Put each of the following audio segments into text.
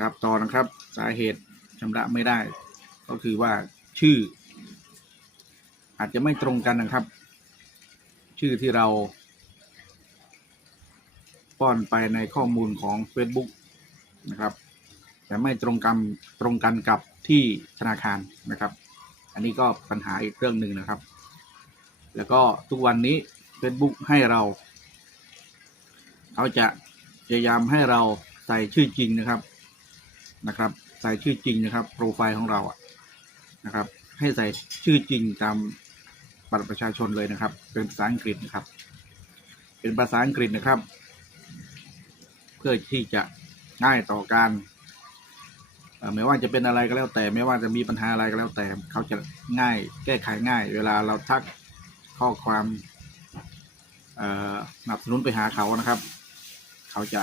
ครับต่อนะครับ สาเหตุชำระไม่ได้ ก็คือว่าชื่อ อาจจะไม่ตรงกันนะครับ ชื่อที่เรา ป้อนไปในข้อมูลของ Facebook นะครับ แต่ไม่ตรงกันตรงกันกับที่ธนาคารนะครับ อันนี้ก็ปัญหาอีกเรื่องหนึ่งนะครับ แล้วก็ทุกวันนี้ Facebook ให้เราเขาจะพยายามให้เราใส่ชื่อจริงนะครับ นะครับ ใส่ชื่อจริงนะครับ โปรไฟล์ของเราอะนะครับ ให้ใส่ชื่อจริงตามบัตรประชาชนเลยนะครับ เป็นภาษาอังกฤษนะครับ เป็นภาษาอังกฤษนะครับ เพื่อที่จะง่ายต่อการไม่ว่าจะเป็นอะไรก็แล้วแต่ ไม่ว่าจะมีปัญหาอะไรก็แล้วแต่ เขาจะง่ายแก้ไขง่าย เวลาเราทักข้อความสนับสนุนไปหาเขานะครับ เขาจะ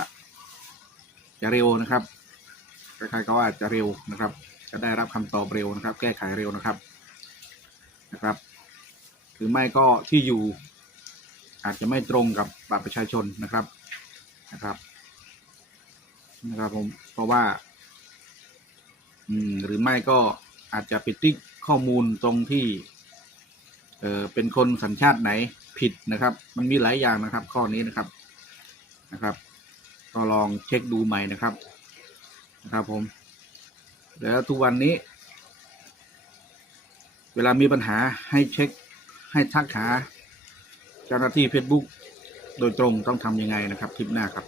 จะเร็วนะครับ คล้ายๆก็อาจจะเร็วนะครับ จะได้รับคำตอบเร็วนะครับ แก้ไขเร็วนะครับนะครับ หรือไม่ก็ที่อยู่อาจจะไม่ตรงกับบัตรประชาชนนะครับนะครับนะครับผมเพราะว่า อืมหรือไม่ก็อาจจะไปติ๊กข้อมูลตรงที่ เออเป็นคนสัญชาติไหนผิดนะครับ มันมีหลายอย่างนะครับ ข้อนี้นะครับนะครับ ก็ลองเช็คดูใหม่นะครับ นะครับผม แล้วทุกวันนี้ เวลามีปัญหาให้เช็คให้ทักหาเจ้าหน้าที่ Facebook โดยตรงต้องทำยังไงนะครับคลิปหน้าครับ